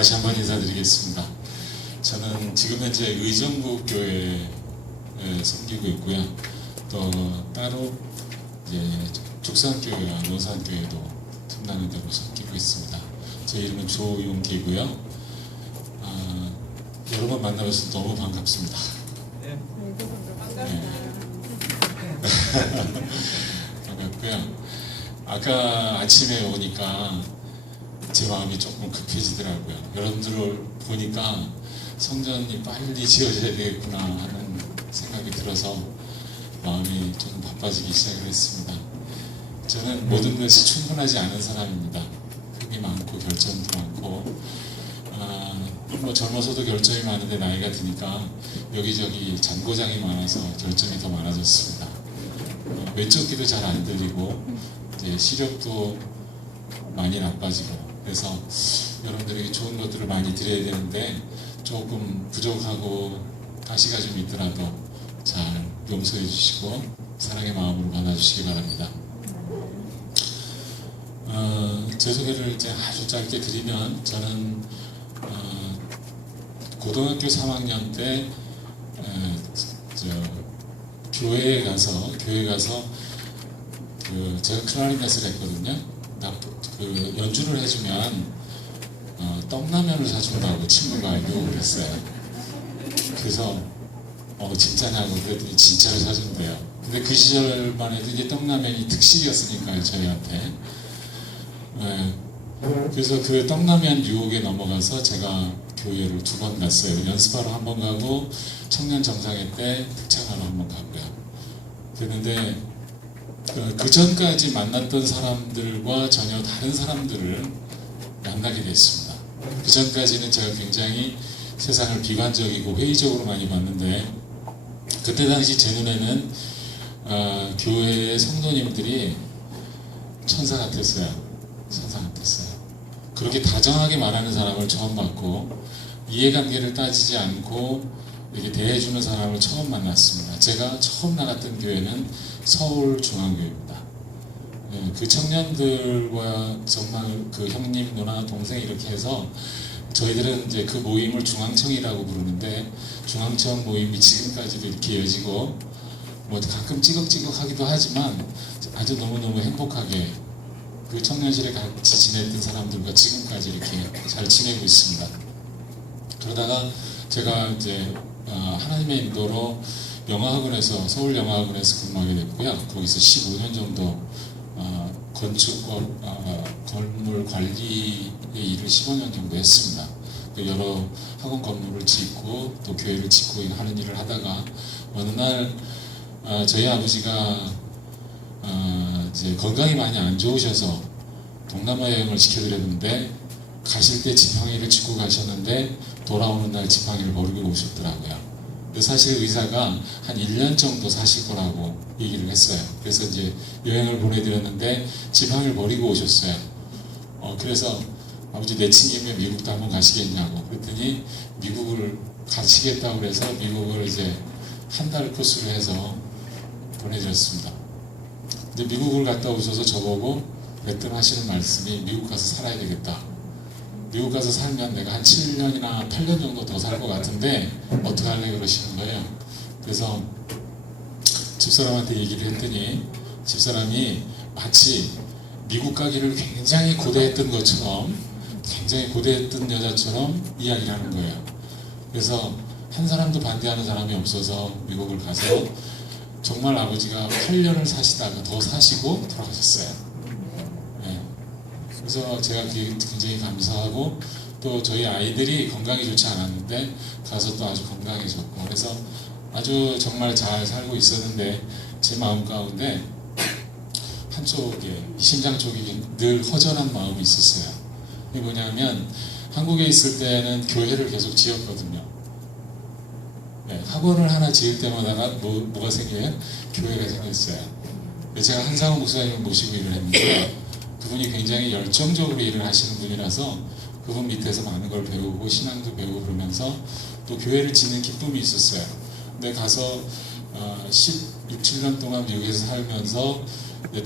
다시 한번 인사드리겠습니다. 저는 지금 현재 의정부교회에 섬기고 있고요. 또 따로 이제 죽산교회와 노산교회도 틈나는 대로 섬기고 있습니다. 제 이름은 조용기고요. 여러분 만나뵈서 너무 반갑습니다. 네. 반갑고요. 아까 아침에 오니까 제 마음이 조금 급해지더라고요. 여러분들을 보니까 성전이 빨리 지어져야 되겠구나 하는 생각이 들어서 마음이 좀 바빠지기 시작을 했습니다. 저는 모든 것이 충분하지 않은 사람입니다. 힘이 많고 결정도 많고 뭐 젊어서도 결정이 많은데 나이가 드니까 여기저기 잔고장이 많아서 결정이 더 많아졌습니다. 왼쪽 귀도 잘 안 들리고 이제 시력도 많이 나빠지고 그래서 여러분들에게 좋은 것들을 많이 드려야 되는데 조금 부족하고 가시가 좀 있더라도 잘 용서해 주시고 사랑의 마음으로 받아주시기 바랍니다. 제 소개를 이제 아주 짧게 드리면 저는 고등학교 3학년 때 교회에 가서 제가 클라리넷을 했거든요. 그 연주를 해주면 떡라면을 사준다고 친구가 유혹을 했어요. 그래서 진짜냐고 그랬더니 진짜로 사준대요. 근데 그 시절만 해도 이제 떡라면이 특식이었으니까요, 저희한테. 그래서 그 떡라면 유혹에 넘어가서 제가 교회를 2번 갔어요. 연습하러 1번 가고 청년 정상회 때 특창하러 1번 가고요. 그런데 그 전까지 만났던 사람들과 전혀 다른 사람들을 만나게 됐습니다. 그 전까지는 제가 굉장히 세상을 비관적이고 회의적으로 많이 봤는데 그때 당시 제 눈에는 교회의 성도님들이 천사 같았어요. 천사 같았어요. 그렇게 다정하게 말하는 사람을 처음 봤고 이해관계를 따지지 않고 이렇게 대해주는 사람을 처음 만났습니다. 제가 처음 나갔던 교회는 서울중앙교회입니다. 그 청년들과 정말 그 형님, 누나, 동생 이렇게 해서 저희들은 이제 그 모임을 중앙청이라고 부르는데 중앙청 모임이 지금까지도 이렇게 이어지고 뭐 가끔 찌걱찌걱하기도 하지만 아주 너무너무 행복하게 그 청년실에 같이 지냈던 사람들과 지금까지 이렇게 잘 지내고 있습니다. 그러다가 제가 이제 하나님의 인도로 영화학원에서 서울영화학원에서 근무하게 됐고요. 거기서 15년 정도 건물 관리의 일을 15년 정도 했습니다. 여러 학원 건물을 짓고 또 교회를 짓고 하는 일을 하다가 어느 날 저희 아버지가 이제 건강이 많이 안 좋으셔서 동남아 여행을 시켜드렸는데 가실 때 지팡이를 짚고 가셨는데 돌아오는 날 지팡이를 버리고 오셨더라고요. 근데 사실 의사가 한 1년 정도 사실 거라고 얘기를 했어요. 그래서 이제 여행을 보내드렸는데 지팡이를 버리고 오셨어요. 그래서 아버지 내친김에 미국도 한번 가시겠냐고 그랬더니 미국을 가시겠다고 그래서 미국을 이제 한 달 코스로 해서 보내드렸습니다. 근데 미국을 갔다 오셔서 저보고 그랬던 하시는 말씀이 미국 가서 살아야 되겠다. 미국 가서 살면 내가 한 7년이나 8년 정도 더 살 것 같은데 어떻게 할래 그러시는 거예요. 그래서 집사람한테 얘기를 했더니 집사람이 마치 미국 가기를 굉장히 고대했던 것처럼 굉장히 고대했던 여자처럼 이야기를 하는 거예요. 그래서 한 사람도 반대하는 사람이 없어서 미국을 가서 정말 아버지가 8년을 사시다가 더 사시고 돌아가셨어요. 그래서 제가 굉장히 감사하고 또 저희 아이들이 건강이 좋지 않았는데 가서 또 아주 건강해졌고 그래서 아주 정말 잘 살고 있었는데 제 마음 가운데 한쪽에 심장 쪽이 늘 허전한 마음이 있었어요. 이게 뭐냐면 한국에 있을 때는 교회를 계속 지었거든요. 학원을 하나 지을 때마다 뭐가 생겨요? 교회가 생겼어요. 제가 한상호 목사님을 모시고 일을 했는데 그분이 굉장히 열정적으로 일을 하시는 분이라서 그분 밑에서 많은 걸 배우고 신앙도 배우고 그러면서 또 교회를 짓는 기쁨이 있었어요. 근데 가서 16, 17년 동안 미국에서 살면서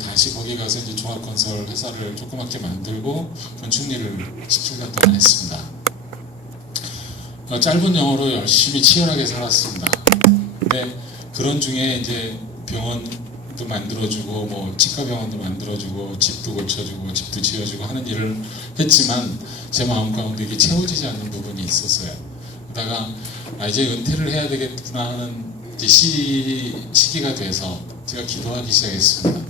다시 거기 가서 이제 종합건설 회사를 조그맣게 만들고 건축 일을 17년 동안 했습니다. 짧은 영어로 열심히 치열하게 살았습니다. 근데 그런 중에 이제 병원도 만들어주고 뭐 치과병원도 만들어주고 집도 고쳐주고 집도 지어주고 하는 일을 했지만 제 마음 가운데 이게 채워지지 않는 부분이 있었어요. 그러다가 이제 은퇴를 해야 되겠구나 하는 이제 시기가 돼서 제가 기도하기 시작했습니다.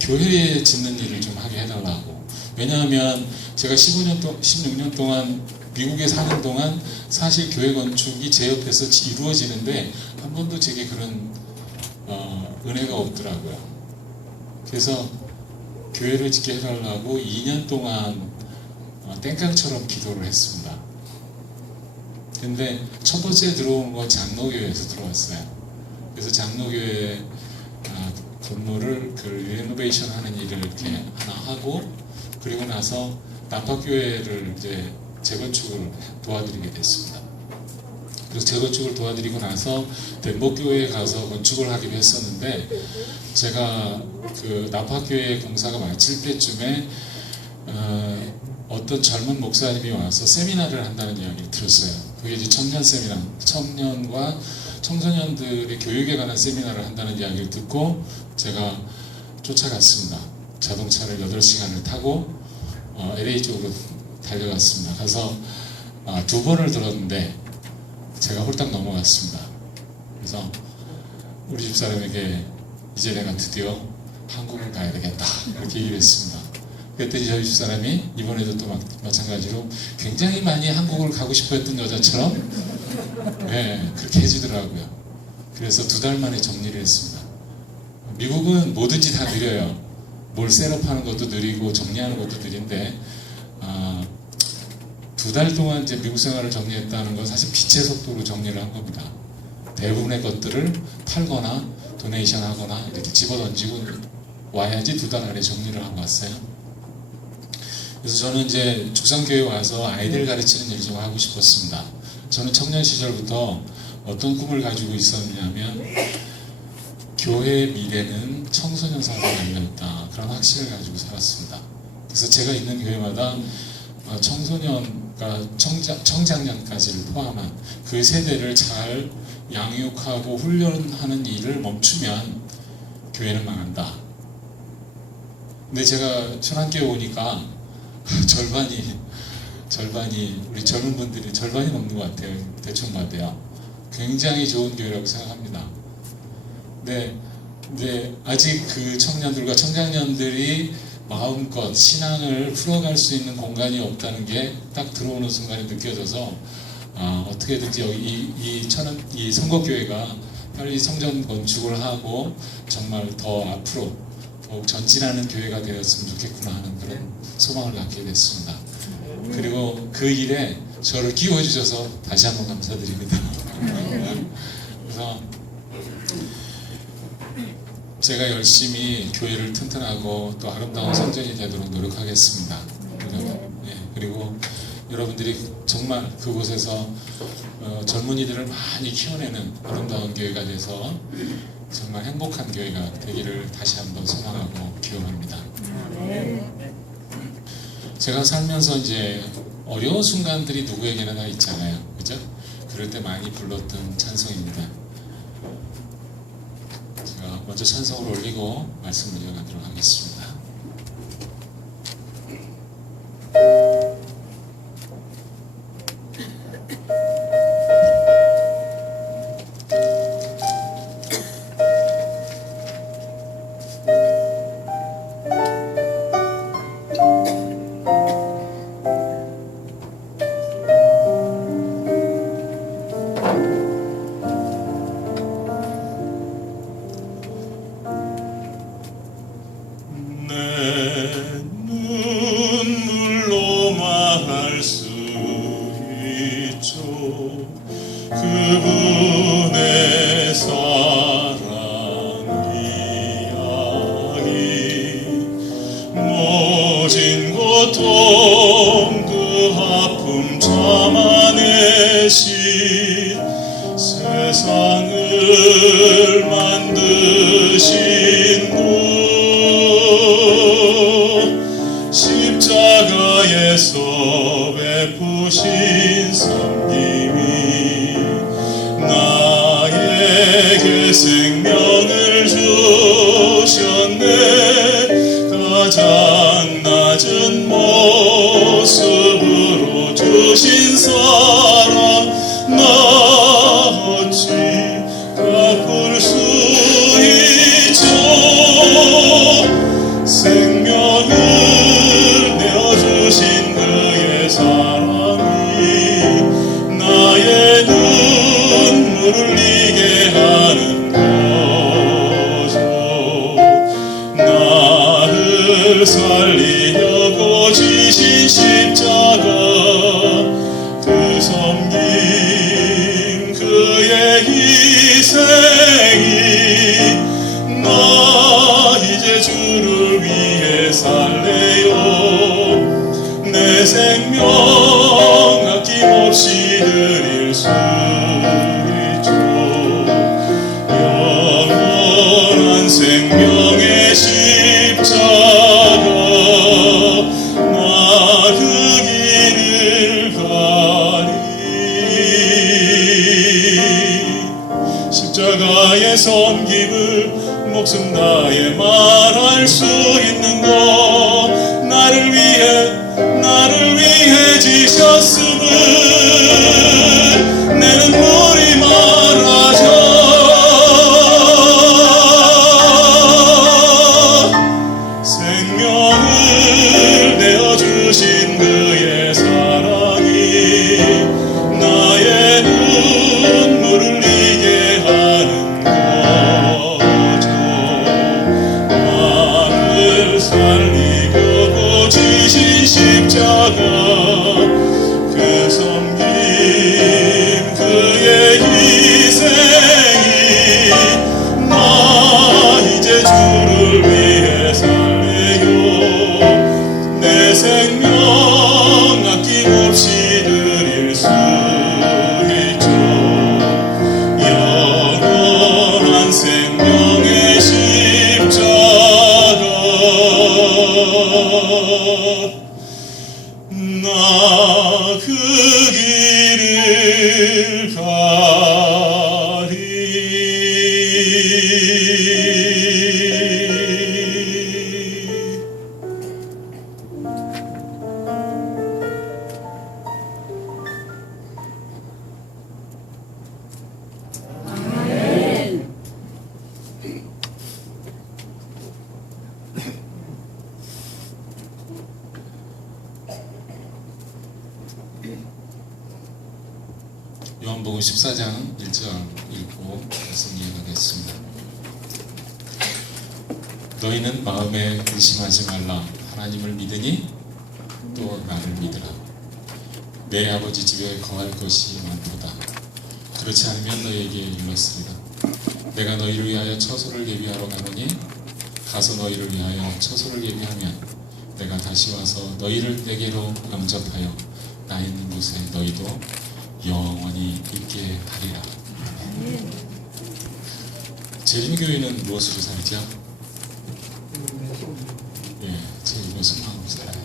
교회에 짓는 일을 좀 하게 해달라고. 왜냐하면 제가 16년 동안 미국에 사는 동안 사실 교회 건축이 제 옆에서 이루어지는데 한 번도 제게 그런 은혜가 없더라고요. 그래서 교회를 짓게 해달라고 2년 동안 땡깡처럼 기도를 했습니다. 근데 첫 번째 들어온 건 장로교회에서 들어왔어요. 그래서 장로교회 건물을 그 리노베이션 하는 일을 이렇게 하나 하고, 그리고 나서 남파교회를 이제 재건축을 도와드리게 됐습니다. 그래서 재건축을 도와드리고 나서 덴버교회에 가서 건축을 하기로 했었는데, 제가 그 남파교회 공사가 마칠 때쯤에 어떤 젊은 목사님이 와서 세미나를 한다는 이야기를 들었어요. 그게 이제 청년 세미나, 청년과 청소년들의 교육에 관한 세미나를 한다는 이야기를 듣고 제가 쫓아갔습니다. 자동차를 8시간을 타고 LA 쪽으로 달려갔습니다. 가서 2번을 들었는데 제가 홀딱 넘어갔습니다. 그래서 우리 집사람에게 이제 내가 드디어 한국을 가야 되겠다 이렇게 얘기를 했습니다. 그랬더니 저희 집사람이 이번에도 또 마찬가지로 굉장히 많이 한국을 가고 싶어 했던 여자처럼 그렇게 해주더라고요. 그래서 2달 만에 정리를 했습니다. 미국은 뭐든지 다 느려요. 뭘 셋업하는 것도 느리고 정리하는 것도 느린데 2달 동안 이제 미국 생활을 정리했다는 건 사실 빛의 속도로 정리를 한 겁니다. 대부분의 것들을 팔거나 도네이션 하거나 이렇게 집어던지고 와야지 2달 안에 정리를 하고 왔어요. 그래서 저는 이제 죽상교회에 와서 아이들 가르치는 일을 좀 하고 싶었습니다. 저는 청년 시절부터 어떤 꿈을 가지고 있었냐면 교회의 미래는 청소년 사업에 달려있다, 그런 확신을 가지고 살았습니다. 그래서 제가 있는 교회마다 청소년과 청장년까지를 포함한 그 세대를 잘 양육하고 훈련하는 일을 멈추면 교회는 망한다. 근데 제가 천안교회 오니까 절반이 우리 젊은 분들이 절반이 넘는 것 같아요. 대충 봐도요. 굉장히 좋은 교회라고 생각합니다. 근데 아직 그 청년들과 청장년들이 마음껏 신앙을 풀어갈 수 있는 공간이 없다는 게 딱 들어오는 순간에 느껴져서 어떻게든지 여기 이 선거교회가 빨리 성전 건축을 하고 정말 더 앞으로 더욱 전진하는 교회가 되었으면 좋겠구나 하는 그런 소망을 갖게 됐습니다. 그리고 그 일에 저를 끼워주셔서 다시 한번 감사드립니다. 그래서 제가 열심히 교회를 튼튼하고 또 아름다운 성전이 되도록 노력하겠습니다. 그리고 여러분들이 정말 그곳에서 젊은이들을 많이 키워내는 아름다운 교회가 돼서 정말 행복한 교회가 되기를 다시 한번 소망하고 기원합니다. 제가 살면서 이제 어려운 순간들이 누구에게나 다 있잖아요. 그죠? 그럴 때 많이 불렀던 찬송입니다. 제가 먼저 찬송을 올리고 말씀을 이어가도록 하겠습니다. 내 눈물로 살리려고 지신 십자가 그 섬긴 그의 희생이 나 이제 주를 위해 살래요. 내 생명 아낌없이 드릴 수 있죠. 영원한 생명의 십자가 나 그 길을 가리. 십자가의 섬김을 목숨 다해 말할 수 있는 것, 나를 위해 지셨음을 내 눈물이 말하죠. 생명을 내어주신 그의 사랑이 나의 눈물을 흘리게 하는 거죠. 나를 살리려고 지신 십자가 그 섬긴 그의 희생이 나 이제 주를 위해 살래요. 내 생명 아낌없이 드릴 수 있죠. 영원한 생명의 십자가 나 그 길을 가리. 요한복음 14장 1절 읽고 말씀 이어가겠습니다. 너희는 마음에 의심하지 말라. 하나님을 믿으니 또 나를 믿으라. 내 아버지 집에 거할 것이 많도다. 그렇지 않으면 너희에게 일렀으리라. 내가 너희를 위하여 처소를 예비하러 가노니 가서 너희를 위하여 처소를 예비하면 내가 다시 와서 너희를 내게로 영접하여 나 있는 곳에 너희도 영원히 있게 하리라. 재림교회는 무엇으로 살죠? 예, 재림의 소망으로 살아요.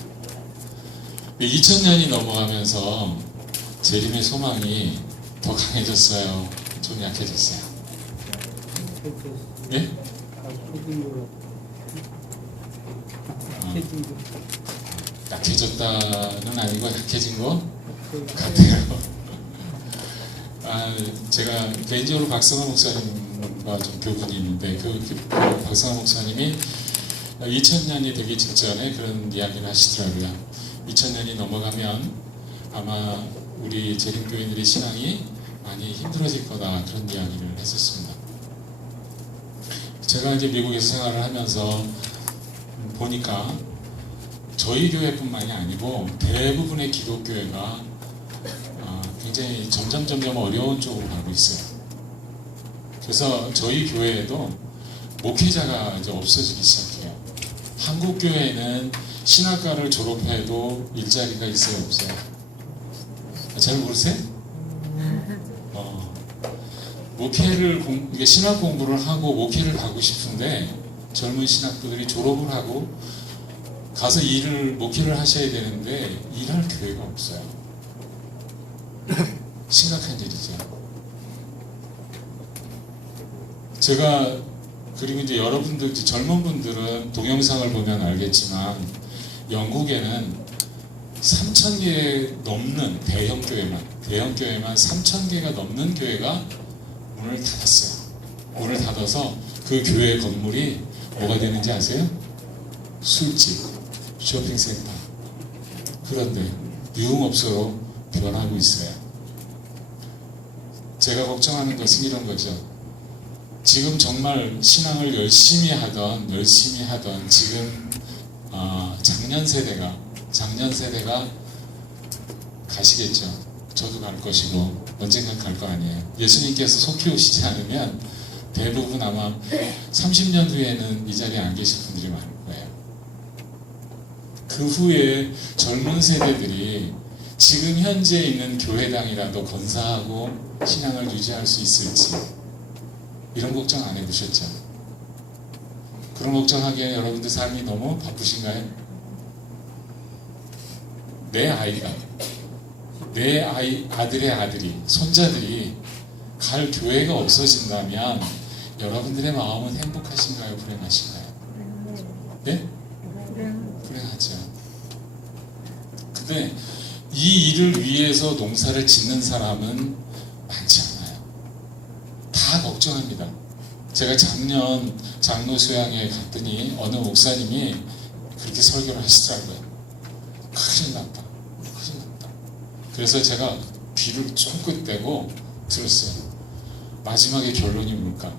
2000년이 넘어가면서 재림의 소망이 더 강해졌어요? 좀 약해졌어요? 예? 약해졌다는 아니고 약해진 것 같아요. 제가 개인적으로 박성환 목사님과 좀 교분이 있는데 그 박성환 목사님이 2000년이 되기 직전에 그런 이야기를 하시더라고요. 2000년이 넘어가면 아마 우리 재림교인들의 신앙이 많이 힘들어질 거다, 그런 이야기를 했었습니다. 제가 이제 미국에서 생활을 하면서 보니까 저희 교회뿐만이 아니고 대부분의 기독교회가 굉장히 점점 어려운 쪽으로 가고 있어요. 그래서 저희 교회에도 목회자가 이제 없어지기 시작해요. 한국 교회는 신학과를 졸업해도 일자리가 있어요, 없어요? 잘 모르세요? 목회를 신학 공부를 하고 목회를 가고 싶은데 젊은 신학부들이 졸업을 하고 가서 목회를 하셔야 되는데 일할 교회가 없어요. 심각한 일이죠. 제가 그리고 이제 여러분들, 젊은 분들은 동영상을 보면 알겠지만 영국에는 3,000개 넘는 대형 교회만 3,000개가 넘는 교회가 문을 닫았어요. 문을 닫아서 그 교회 건물이 뭐가 되는지 아세요? 술집, 쇼핑센터. 그런데 유흥업소로 변하고 있어요. 제가 걱정하는 것은 이런 거죠. 지금 정말 신앙을 열심히 하던 지금 작년 세대가 가시겠죠. 저도 갈 것이고 언젠간 갈 거 아니에요. 예수님께서 속히 오시지 않으면 대부분 아마 30년 후에는 이 자리에 안 계실 분들이 많을 거예요. 그 후에 젊은 세대들이 지금 현재 있는 교회당이라도 건사하고 신앙을 유지할 수 있을지 이런 걱정 안 해보셨죠? 그런 걱정하기에 여러분들 삶이 너무 바쁘신가요? 내 아들의 아들이, 손자들이 갈 교회가 없어진다면 여러분들의 마음은 행복하신가요? 불행하신가요? 네? 불행하죠. 근데 이 일을 위해서 농사를 짓는 사람은 많지 않아요. 다 걱정합니다. 제가 작년 장로 수양회 갔더니 어느 목사님이 그렇게 설교를 하시더라고요. 큰일 났다. 그래서 제가 귀를 쫑긋 떼고 들었어요. 마지막에 결론이 뭘까?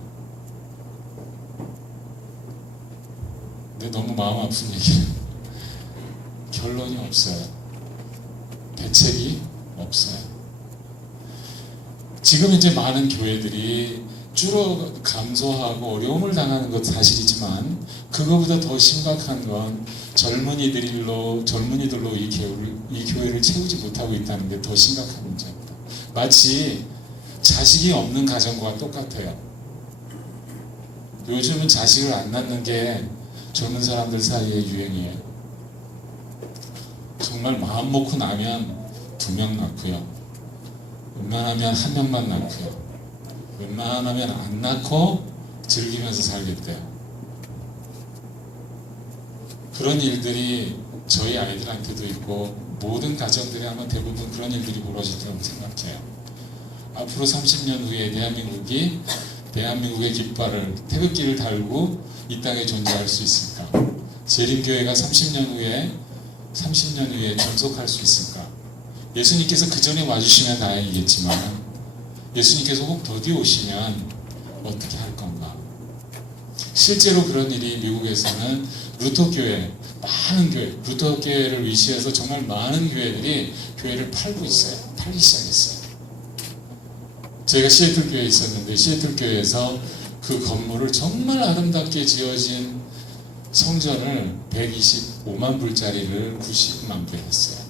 근데 너무 마음 아픈 얘기예요. 결론이 없어요. 대책이 없어요. 지금 이제 많은 교회들이 감소하고 어려움을 당하는 것 사실이지만 그거보다 더 심각한 건 젊은이들로 이 교회를 채우지 못하고 있다는 게 더 심각한 문제입니다. 마치 자식이 없는 가정과 똑같아요. 요즘은 자식을 안 낳는 게 젊은 사람들 사이의 유행이에요. 정말 마음 먹고 나면 2명 낳고요. 웬만하면 1명만 낳고요. 웬만하면 안 낳고 즐기면서 살겠대요. 그런 일들이 저희 아이들한테도 있고 모든 가정들이 아마 대부분 그런 일들이 벌어질 거라고 생각해요. 앞으로 30년 후에 대한민국의 깃발을 태극기를 달고 이 땅에 존재할 수 있을까? 재림교회가 30년 후에 존속할 수 있을까? 예수님께서 그 전에 와주시면 다행이겠지만 예수님께서 혹 더디 오시면 어떻게 할 건가? 실제로 그런 일이 미국에서는 많은 교회, 루터교회를 위시해서 정말 많은 교회들이 교회를 팔고 있어요. 팔기 시작했어요. 제가 시애틀 교회에 있었는데 시애틀 교회에서 그 건물을 정말 아름답게 지어진 성전을 125만 불짜리를 90만 불에 했어요.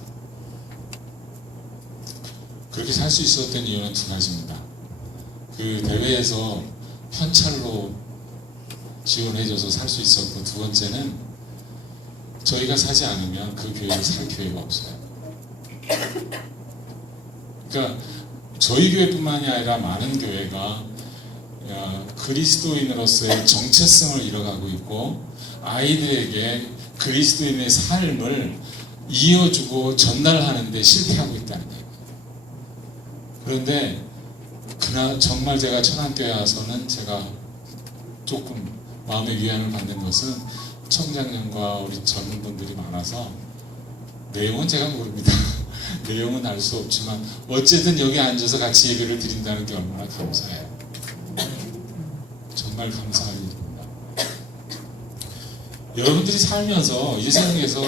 그렇게 살 수 있었던 이유는 2가지입니다. 그 대회에서 현찰로 지원해줘서 살 수 있었고, 2번째는 저희가 사지 않으면 그 교회를 살 기회가 없어요. 그러니까 저희 교회뿐만이 아니라 많은 교회가 그리스도인으로서의 정체성을 잃어가고 있고 아이들에게 그리스도인의 삶을 이어주고 전달하는 데 실패하고 있다는 얘기예요. 그런데 정말 제가 천안교회 와서는 제가 조금 마음의 위안을 받는 것은 청장년과 우리 젊은 분들이 많아서 내용은 제가 모릅니다. 내용은 알 수 없지만 어쨌든 여기 앉아서 같이 예배를 드린다는 게 얼마나 감사해요. 정말 감사한 일입니다. 여러분들이 살면서 이 세상에서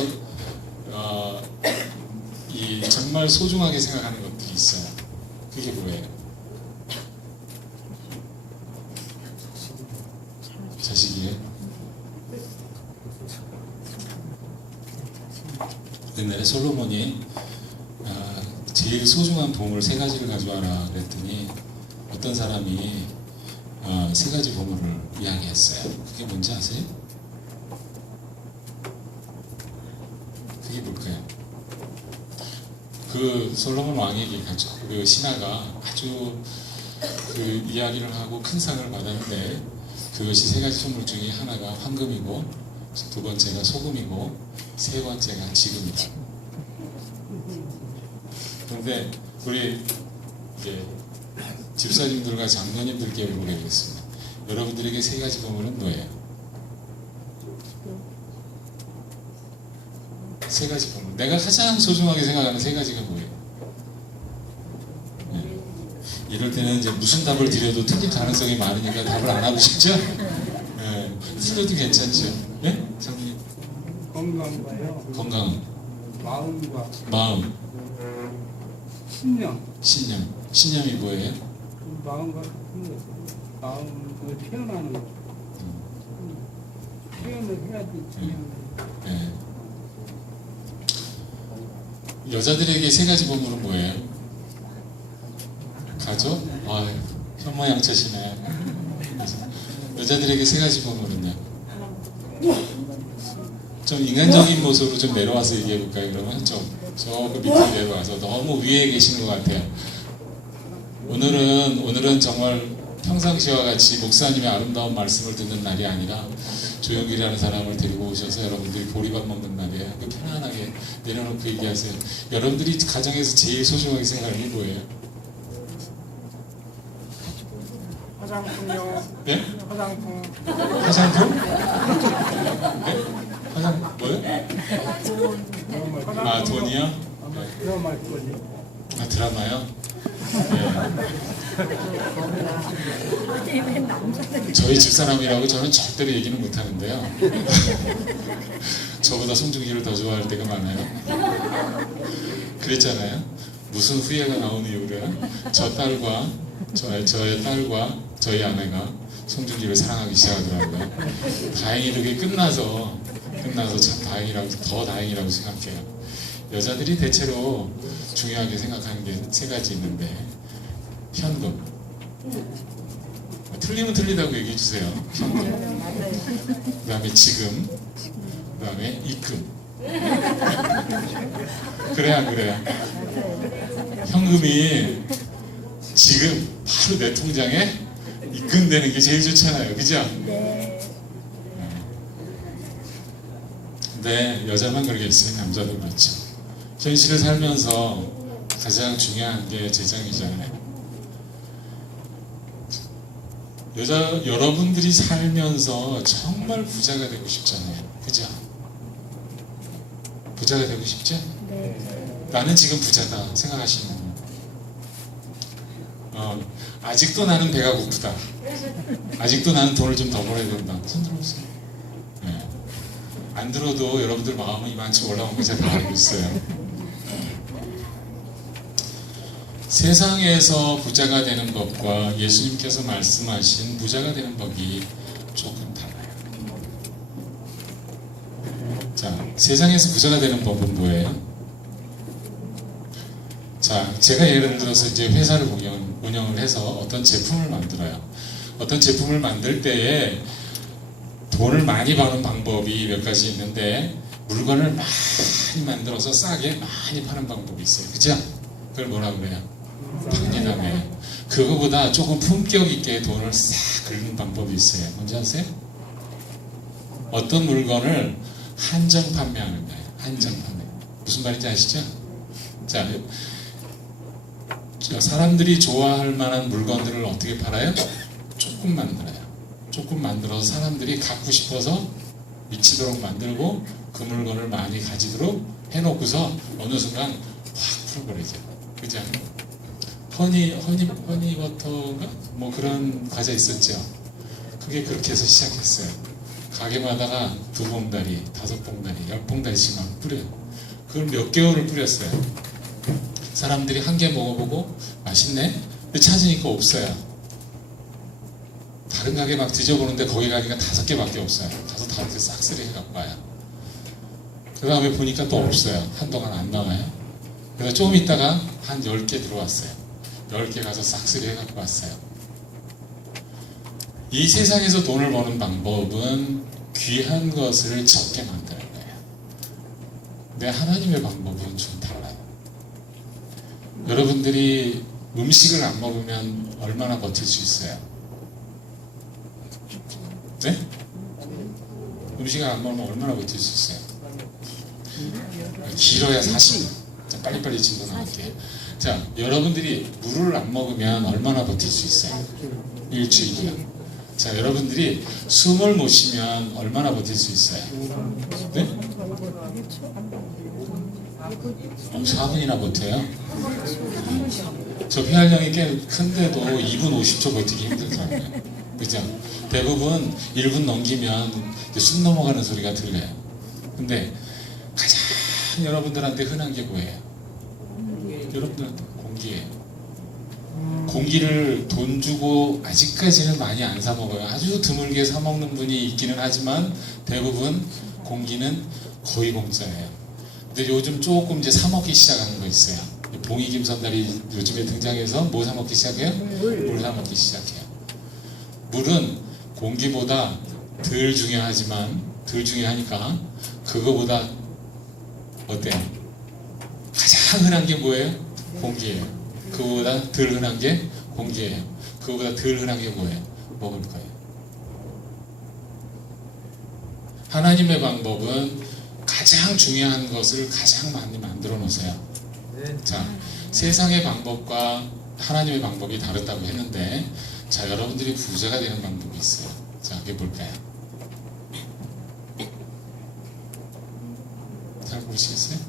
정말 소중하게 생각하는 것들이 있어요. 그게 뭐예요? 자식이에요? 옛날에 솔로몬이 제일 소중한 보물 3가지를 가져와라 그랬더니 어떤 사람이 3가지 보물을 이야기했어요. 그게 뭔지 아세요? 그게 뭘까요? 그 솔로몬 왕에게 그 신하가 아주 그 이야기를 하고 큰 상을 받았는데 그것이 3가지 선물 중에 하나가 황금이고 2번째가 소금이고 3번째가 지금이다. 그런데 우리 이제 집사님들과 장로님들께 물어보겠습니다. 여러분들에게 3가지 보물은 뭐예요? 3가지 보물. 내가 가장 소중하게 생각하는 3가지가 뭐예요? 네. 이럴 때는 이제 무슨 답을 드려도 틀릴 가능성이 많으니까 답을 안 하고 싶죠? 네. 틀려도 괜찮죠? 네? 장로님. 건강과요. 건강, 마음과 마음, 신념. 신념이 뭐예요? 마음과 같은 거. 마음을 표현하는 거. 표현을 해야지. 네. 여자들에게 세 가지 보물은 뭐예요? 가족? 아유, 현모양처시네. 여자들에게 세 가지 보물은요? 좀 인간적인 모습으로 좀 내려와서 얘기해볼까요? 그러면 저 밑으로 내려와서 너무 위에 계신 것 같아요. 오늘은 정말 평상시와 같이 목사님의 아름다운 말씀을 듣는 날이 아니라 조용기라는 사람을 데리고 오셔서 여러분들이 보리밥 먹는 날이에요. 편안하게 내려놓고 얘기하세요. 여러분들이 가정에서 제일 소중하게 생각하는 게 뭐예요? 화장품요. 네? 화장품. 화장품? 네? 화장 뭐요? 아, 돈이요? 그런 말 거지. 아, 드라마요? 네. 저희 집사람이라고 저는 절대로 얘기는 못하는데요. 저보다 송중기를 더 좋아할 때가 많아요. 그랬잖아요. 무슨 후회가 나오는 이유가 저의 딸과 저희 아내가 송중기를 사랑하기 시작하더라고요. 다행히도 그게 끝나서 참 더 다행이라고 생각해요. 여자들이 대체로 중요하게 생각하는 게 세 가지 있는데, 현금. 틀리면 틀리다고 얘기해 주세요. 현금. 그 다음에 지금. 그 다음에 입금. 그래야 안 그래요? 현금이 지금 바로 내 통장에 입금되는 게 제일 좋잖아요. 그죠? 근데 여자만 그러겠어요? 남자도 그렇죠. 현실을 살면서 가장 중요한 게 재정이잖아요. 여러분들이 살면서 정말 부자가 되고 싶잖아요. 그죠? 부자가 되고 싶죠? 네. 나는 지금 부자다 생각하시는 분. 아직도 나는 배가 고프다. 아직도 나는 돈을 좀 더 벌어야 된다. 손 들어보세요. 네. 안 들어도 여러분들 마음은 이만큼 올라온 거 제가 다 알고 있어요. 세상에서 부자가 되는 법과 예수님께서 말씀하신 부자가 되는 법이 조금 달라요. 자, 세상에서 부자가 되는 법은 뭐예요? 자, 제가 예를 들어서 이제 회사를 운영을 해서 어떤 제품을 만들어요. 어떤 제품을 만들 때에 돈을 많이 버는 방법이 몇 가지 있는데, 물건을 많이 만들어서 싸게 많이 파는 방법이 있어요. 그죠? 그걸 뭐라 그래요? 판매담이에요. 그거보다 조금 품격 있게 돈을 싹 긁는 방법이 있어요. 뭔지 아세요? 어떤 물건을 한정 판매하는 거예요. 한정 판매. 무슨 말인지 아시죠? 자, 사람들이 좋아할 만한 물건들을 어떻게 팔아요? 조금 만들어요. 조금 만들어서 사람들이 갖고 싶어서 미치도록 만들고 그 물건을 많이 가지도록 해놓고서 어느 순간 확 풀어버리죠. 그죠? 허니버터인가? 뭐 그런 과자 있었죠. 그게 그렇게 해서 시작했어요. 가게마다가 2봉다리, 5봉다리, 10봉다리씩 막 뿌려요. 그걸 몇 개월을 뿌렸어요. 사람들이 한 개 먹어보고 맛있네? 근데 찾으니까 없어요. 다른 가게 막 뒤져보는데 거기 가게가 5개밖에 없어요. 가서 다 이렇게 싹쓸이 해갖고 와요. 그 다음에 보니까 또 없어요. 한동안 안 나와요. 그래서 조금 있다가 한 10개 들어왔어요. 10개 가서 싹쓸이 해갖고 왔어요. 이 세상에서 돈을 버는 방법은 귀한 것을 적게 만드는 거예요. 근데 하나님의 방법은 좀 달라요. 여러분들이 음식을 안 먹으면 얼마나 버틸 수 있어요? 네? 음식을 안 먹으면 얼마나 버틸 수 있어요? 길어야 40분. 자, 빨리빨리 질문 나갈게요. 자, 여러분들이 물을 안 먹으면 얼마나 버틸 수 있어요? 일주일이요. 자, 여러분들이 숨을 못 쉬면 얼마나 버틸 수 있어요? 네? 4분이나 버텨요? 저 폐활량이 꽤 큰데도 2분 50초 버티기 힘들잖아요. 그죠? 대부분 1분 넘기면 이제 숨 넘어가는 소리가 들려요. 근데 가장 여러분들한테 흔한 게 뭐예요? 여러분들한테 공기예요. 공기를 돈 주고 아직까지는 많이 안 사 먹어요. 아주 드물게 사 먹는 분이 있기는 하지만 대부분 공기는 거의 공짜예요. 근데 요즘 조금 이제 사 먹기 시작하는 거 있어요. 봉이 김선달이 요즘에 등장해서 뭐 사 먹기 시작해요? 물 사 먹기 시작해요. 물은 공기보다 덜 중요하지만 덜 중요하니까 그거보다 어때요? 가장 흔한 게 뭐예요? 공기예요. 그거보다 덜 흔한 게 공기예요. 그거보다 덜 흔한 게 뭐예요? 먹을 거예요. 하나님의 방법은 가장 중요한 것을 가장 많이 만들어 놓으세요. 자, 세상의 방법과 하나님의 방법이 다르다고 했는데, 자, 여러분들이 부자가 되는 방법이 있어요. 자, 그게 뭘까요? 잘 모르시겠어요?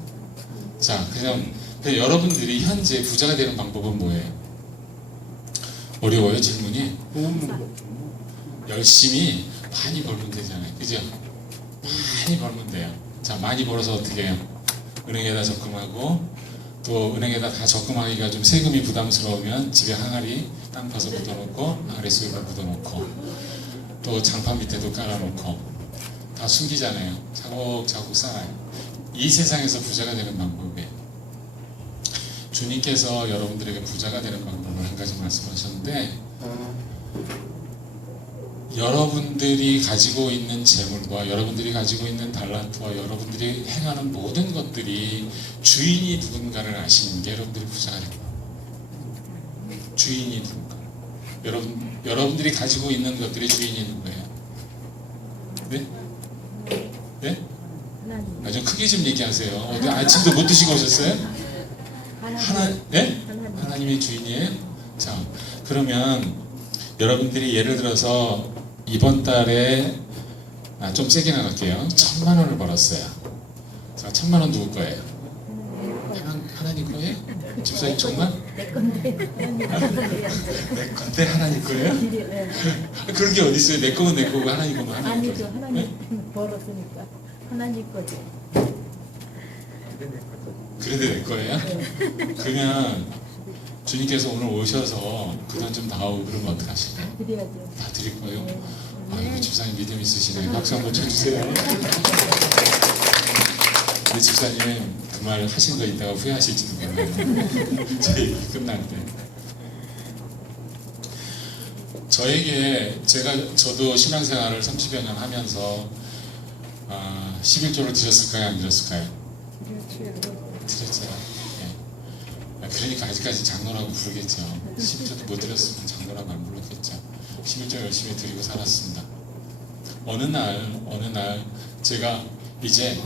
자, 그냥 여러분들이 현재 부자가 되는 방법은 뭐예요? 어려워요, 질문이? 열심히 많이 벌면 되잖아요. 그죠? 많이 벌면 돼요. 자, 많이 벌어서 어떻게 해요? 은행에다 적금하고, 또 은행에다 다 적금하기가 좀 세금이 부담스러우면 집에 항아리 땅 파서 묻어놓고, 항아리 수액을 묻어놓고, 또 장판 밑에도 깔아놓고, 다 숨기잖아요. 차곡차곡 쌓아요. 이 세상에서 부자가 되는 방법이에요. 주님께서 여러분들에게 부자가 되는 방법을 한 가지 말씀하셨는데, 여러분들이 가지고 있는 재물과 여러분들이 가지고 있는 달란트와 여러분들이 행하는 모든 것들이 주인이 누군가를 아시는 게 여러분들이 부자가 됩니다. 주인이 누군가. 여러분들이 가지고 있는 것들이 주인이 누구예요? 네? 네? 좀 크게 좀 얘기하세요. 어디 아침도 못 드시고 오셨어요? 네? 하나님이 주인이에요? 자, 그러면 여러분들이 예를 들어서 이번 달에 좀 세게 나갈게요. 1,000만 원을 벌었어요. 자, 1,000만 원 누구 거예요? 하나님 거예요? 집사님 정말? 내 건데 하나님 거예요? 그런 게 어디 있어요? 내 거면 내 거고 하나님 거면 하나님 아니죠. 거예요. 하나님 네? 벌었으니까 하나님 거죠. 그래도 내 거예요? 그러면 주님께서 오늘 오셔서 그 돈 좀 나오고 그러면 어떡하실까요? 드려야죠. 다 드릴 거예요? 네. 아이고, 집사님 믿음 있으시네. 박수 한번 쳐주세요. 우리 집사님은 그 말 하신 거 있다가 후회하실지도 몰라요. 저희 끝날 때. 저도 신앙생활을 30여 년 하면서 11조를 드렸을까요? 안 드렸을까요? 드렸죠. 네. 그러니까 아직까지 장로라고 부르겠죠. 10조도 못 드렸으면 장로라고 안 불렀겠죠. 11조 열심히 드리고 살았습니다. 어느 날 제가 이제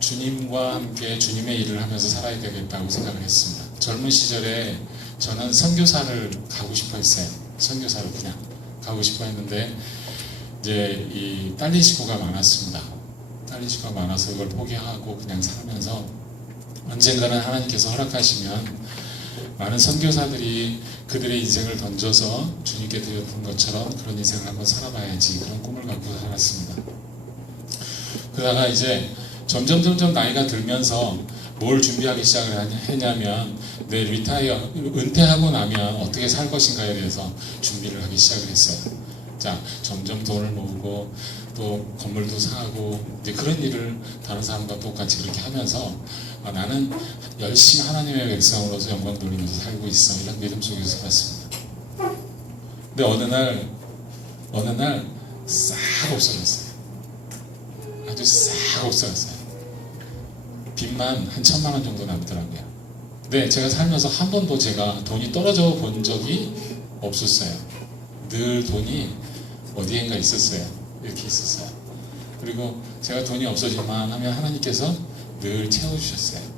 주님과 함께 주님의 일을 하면서 살아야 되겠다고 생각을 했습니다. 젊은 시절에 저는 선교사를 가고 싶어 했어요. 선교사를 그냥 가고 싶어 했는데 이제 이 딸린 식구가 많았습니다. 딸린 식구가 많아서 이걸 포기하고 그냥 살면서 언젠가는 하나님께서 허락하시면 많은 선교사들이 그들의 인생을 던져서 주님께 드렸던 것처럼 그런 인생을 한번 살아봐야지, 그런 꿈을 갖고 살았습니다. 그러다가 이제 점점 나이가 들면서 뭘 준비하기 시작을 했냐면 내 은퇴하고 나면 어떻게 살 것인가에 대해서 준비를 하기 시작을 했어요. 자, 점점 돈을 모으고 또 건물도 사고 이제 그런 일을 다른 사람과 똑같이 그렇게 하면서 나는 열심히 하나님의 백성으로서 영광 돌리면서 살고 있어, 이런 믿음 속에서 살았습니다. 근데 어느 날 싹 없어졌어요. 아주 싹 없어졌어요. 빚만 한 1,000만 원 정도 남더라고요. 근데 제가 살면서 한 번도 제가 돈이 떨어져 본 적이 없었어요. 늘 돈이 어디엔가 있었어요. 이렇게 있었어요. 그리고 제가 돈이 없어질만 하면 하나님께서 늘 채워주셨어요.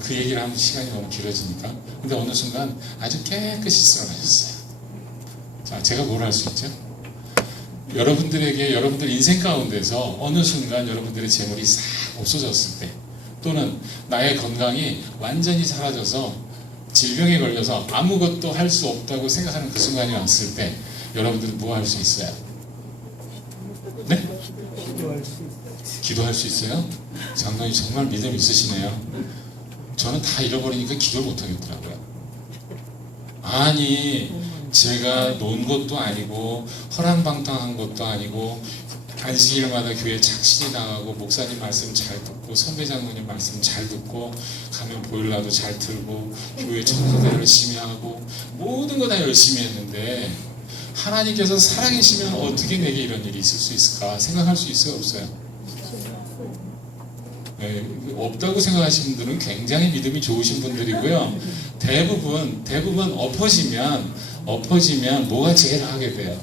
그 얘기를 하면 시간이 너무 길어지니까. 근데 어느 순간 아주 깨끗이 쓸어가셨어요. 자, 제가 뭘 할 수 있죠? 여러분들 인생 가운데서 어느 순간 여러분들의 재물이 싹 없어졌을 때, 또는 나의 건강이 완전히 사라져서 질병에 걸려서 아무것도 할 수 없다고 생각하는 그 순간이 왔을 때 여러분들은 뭐 할 수 있어요? 네? 기도할 수 있어요. 기도할 수 있어요? 장로님 정말 믿음 있으시네요. 저는 다 잃어버리니까 기도를 못하겠더라고요. 아니 제가 논 것도 아니고 허랑방탕한 것도 아니고 안식일마다 교회 착실히 나가고 목사님 말씀 잘 듣고 선배 장로님 말씀 잘 듣고 가면 보일러도 잘 틀고 교회 청소도 열심히 하고 모든 거 다 열심히 했는데 하나님께서 살아계시면 어떻게 내게 이런 일이 있을 수 있을까 생각할 수 있어요? 없어요? 네, 없다고 생각하시는 분들은 굉장히 믿음이 좋으신 분들이고요. 대부분 엎어지면 뭐가 제일 하게 돼요?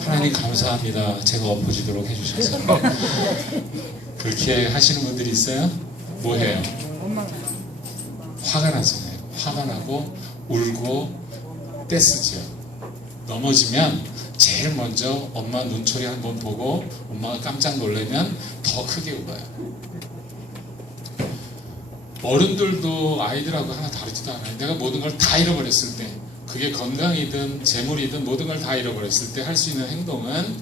하나님 감사합니다. 제가 엎어지도록 해주셔서. 그렇게 하시는 분들이 있어요? 뭐 해요? 화가 나잖아요. 화가 나고 울고 떼쓰죠. 넘어지면 제일 먼저 엄마 눈초리 한번 보고 엄마가 깜짝 놀라면 더 크게 울어요. 어른들도 아이들하고 하나 다르지도 않아요. 내가 모든 걸 다 잃어버렸을 때, 그게 건강이든 재물이든 모든 걸 다 잃어버렸을 때 할 수 있는 행동은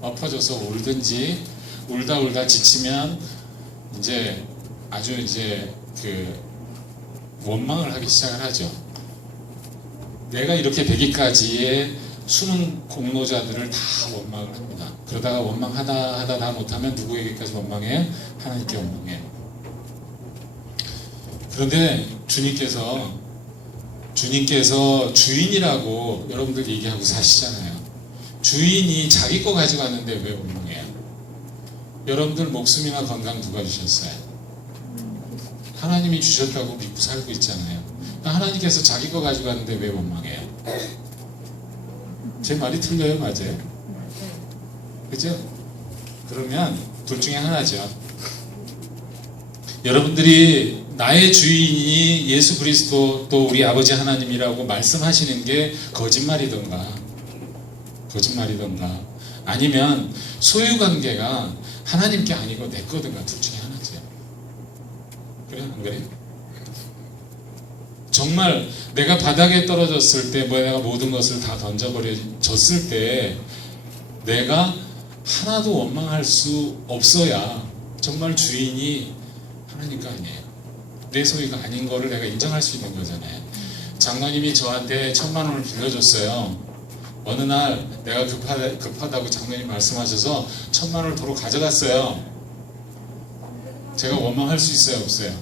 엎어져서 울든지, 울다 지치면 이제 아주 이제 그 원망을 하기 시작을 하죠. 내가 이렇게 되기까지의 수능 공로자들을 다 원망을 합니다. 그러다가 원망하다 다 못하면 누구에게까지 원망해요? 하나님께 원망해요. 그런데 주님께서 주인이라고 여러분들 얘기하고 사시잖아요. 주인이 자기 거 가지고 왔는데 왜 원망해요? 여러분들 목숨이나 건강 누가 주셨어요? 하나님이 주셨다고 믿고 살고 있잖아요. 하나님께서 자기 거 가지고 왔는데 왜 원망해요? 제 말이 틀려요? 맞아요? 그죠? 그러면 둘 중에 하나죠. 여러분들이 나의 주인이 예수 그리스도 또 우리 아버지 하나님이라고 말씀하시는 게 거짓말이던가 아니면 소유관계가 하나님께 아니고 내 거든가 둘 중에 하나죠. 그래? 안 그래? 정말 내가 바닥에 떨어졌을 때, 내가 모든 것을 다 던져버려졌을 때 내가 하나도 원망할 수 없어야 정말 주인이 하나님 거 아니에요. 내 소유가 아닌 거를 내가 인정할 수 있는 거잖아요. 장로님이 저한테 1,000만 원을 빌려줬어요. 어느 날 내가 급하다고 장로님 말씀하셔서 1,000만 원을 도로 가져갔어요. 제가 원망할 수 있어요? 없어요?